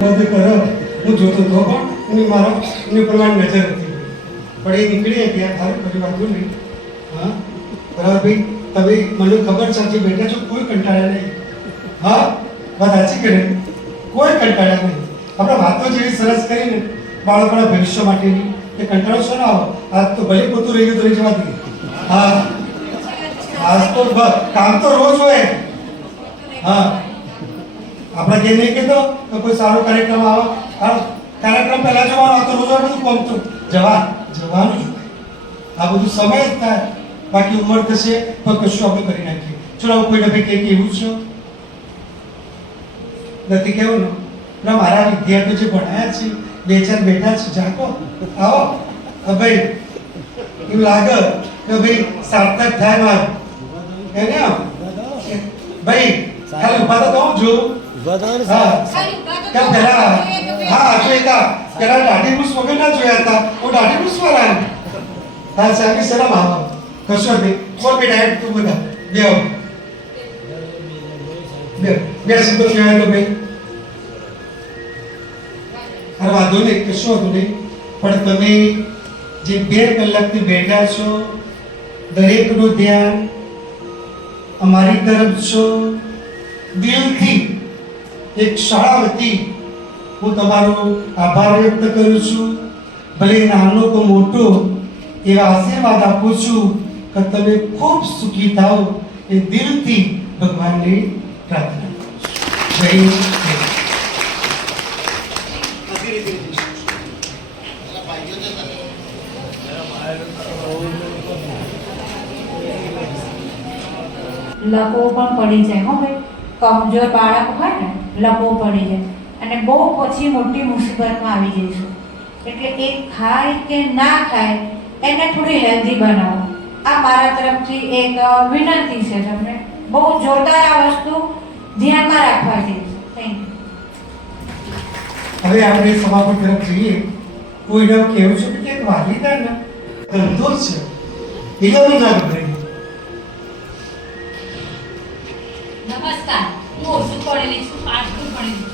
બંધ કરો. હું જોતો તો પણ એની મારા એની પર મારી નજર હતી, પણ એ નીકળી ત્યાં તારે ફરી વાંધો નહીં. હા બરાબર ભાઈ, તમે મને ખબર સાચી બેઠા છો, કોઈ કંટાળ્યા નહીં. હા વાત સાચી કરે, કોઈ કંટાળ્યા નહીં. આપણે વાતો જેવી સરસ કરીને બાળકોના ભવિષ્ય માટેની એ કંટાળો છો ને આવો. આજ તો ભલે પોતું રહી ગયું તો રહી જવા દઈએ. હા આજ તો કામ તો રોજ હોય. હા આપણે જે નહીં કહેતો તો કોઈ સારો કાર્યક્રમ આવે, કાર્યક્રમ પહેલા જવાનો, આ તો રોજ બધું કોમ તો જવાનું જ. આ બધું સમય જ થાય, બાકી ઉંમર થશે તો કશું આપણે કરી નાખીએ. ચલો કોઈને ભાઈ કંઈક એવું છે નથી કેવું ને? ના મારા વિદ્યાર્થીઓ જે ભણાયા છે, બે ચાર બેઠા છે, જાકો આવો. ભાઈ એવું લાગે કે ભાઈ સાર્થક થાય મારું એને ભાઈ ખાલી ઉભા તો કહું છું. હા કેમ પેલા હા જોઈતા પેલા દાઢી મૂછ વગર ના જોયા હતા, હું દાઢી મૂછ વાળા. હા સાહેબ સલામ આવો, કશો નહીં. કોણ બેટા હેડ તું બધા બે શબ્દો કહેવાય તો ભાઈ અરે વાંધો નહીં, કશું હતું નહીં. પણ તમે જે 2 કલાકથી બેઠા છો, દરેકનું ધ્યાન અમારી તરફ છો, દિલથી એક શાળા વતી હું તમારો આભાર વ્યક્ત કરું છું. ભલે નાનો કે મોટો એવા આશીર્વાદ આપું છું કે તમે ખૂબ સુખી થાઓ, એ દિલથી ભગવાનને પ્રાર્થના કરું છું. લપો પણ પડી જાય. હો ભાઈ, કમજોર બાળક હોય ને લપો પડી જાય અને બહુ પછી મોટી મુસીબતમાં આવી જઈશું. એટલે એ ખાય કે ના ખાય એને થોડી હેલ્ધી બનાવો. આ મારા તરફથી એક વિનંતી છે તમને. બહુ જોરદાર આ વસ્તુ ધ્યાનમાં રાખવા જેવી છે. Thank you. હવે આપણે સભાપતિ તરફ જઈએ. કોઈને કહેવું છે કે એક વાલીદાર ને ધંધો છે, એનો ના ગભરાય. નમસ્કાર, હું ઓછું પડેલી છું, પાછું પડેલી છું.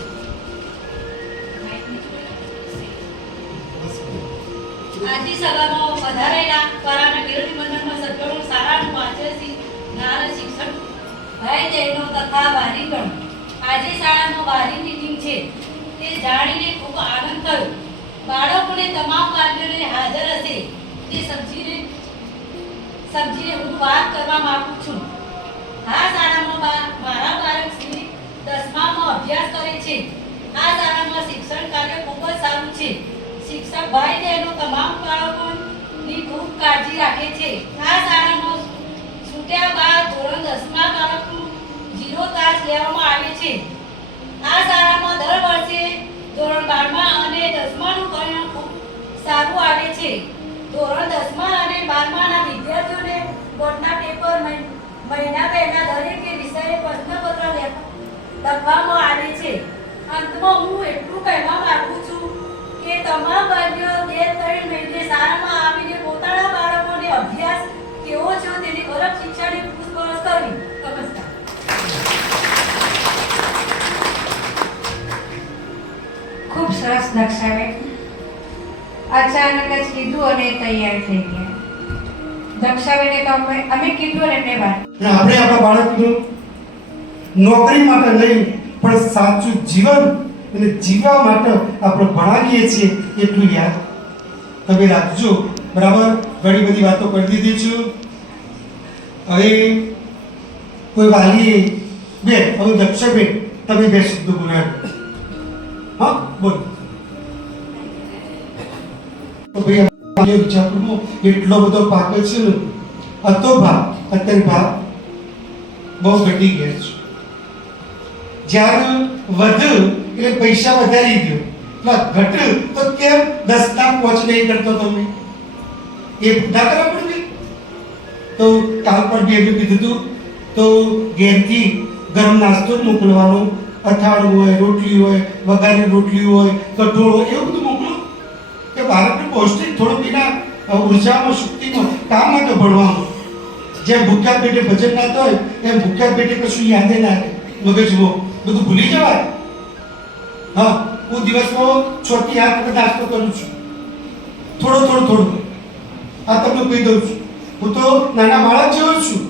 આજની સભામાં વધારેલા કરાના વિરોધી મંડળમાં સદગુરુ સારાનું વાંચનથી જ્ઞાન શિક્ષણ ભાઈ જૈનો તથા વારીગણ આજે શાળામાં વારી મીટિંગ છે તે જાણીને ખૂબ આનંદ થયો. બાળકોને તમામ વાલીઓને હાજર હશે તે સમજીને હું વાત કરવા માંગુ છું. આ શાળામાં મારા બાળક શ્રી 10મામાં અભ્યાસ કરે છે. આ શાળામાં શિક્ષણ કાર્ય ખૂબ જ સારું છે. શિક્ષક ભાઈ બહેનો તમામ બાળકોની ખૂબ કાળજી રાખે છે. આ શાળામાં છૂટ્યા બાદ ધોરણ 10માં બાળકનું 0 તાસ લેવામાં આવે છે. આ શાળામાં દર વર્ષે ધોરણ 12માં અને 10માનું પરિણામ ખૂબ સારું આવે છે. ધોરણ 10માં અને 12માના વિદ્યાર્થીઓને બોર્ડના પેપર મહિના પહેલા દરેક વિષયે પ્રશ્નપત્ર લખવામાં આવે છે. અંતમાં હું એટલું કહેવા માંગુ છું કે તમામ વાલીઓ 2-3 મહિને શાળામાં આવીને પોતાના બાળકોને અભ્યાસ કેવો છે તેની વર્ગ શિક્ષણની પૂછપરછ કરવી. નમસ્કાર. ખૂબ સરસ દક્ષાબેન. અચાનક જ કીધું અને તૈયાર થઈ ગયા. દક્ષાબેને તો અમે કીધું અને એમને વાત. આપણે આપણા બાળકનું નોકરી માટે નહીં પણ સાચું જીવન અને જીવવા માટે આપણે ભણાવીએ છીએ એટલું યાદ તમે રાખજો. બરાબર, ઘણી બધી વાતો કરી દીધી છું. હવે કોઈ વાલીએ હવે દક્ષાબેન તમે 2 શબ્દો બોલાવો. હા બોલ. તો ભાઈ વિચારવામાં એટલો બધો પાક છે ને, હતો ભાવ અત્યારે ભાવ બહુ ઘટી ગયા છે. જ્યારે વધુ એટલે પૈસા વધારી દો, ઘટ્યું તો કેમ 10 ના પહોંચ નહીં કરતો તમે? એ બધા કરવા પડે. તો કાલ પર બી એમ કીધું હતું તો ઘેરથી ગરમ નાસ્તો જ મોકલવાનો. અથાણું હોય, રોટલી હોય, વઘારેલી રોટલી હોય, કઠોળ હોય, એવું બધું મોકલો કે બાળકને પૌષ્ટિક થોડું પીના ઉર્જામાં શક્તિમાં કામ લાગે ભણવાનું. જેમ ભૂખ્યા પેટે ભજન ના હોય એમ ભૂખ્યા પેટે કશું યાદે ના રહે. મગજમાં બધું ભૂલી જવાય. હા હું દિવસમાં 6 થી 8 વખત નાસ્તો કરું છું, થોડો. આ તમને કહી દઉં છું, હું તો નાના બાળક જેવો જ છું.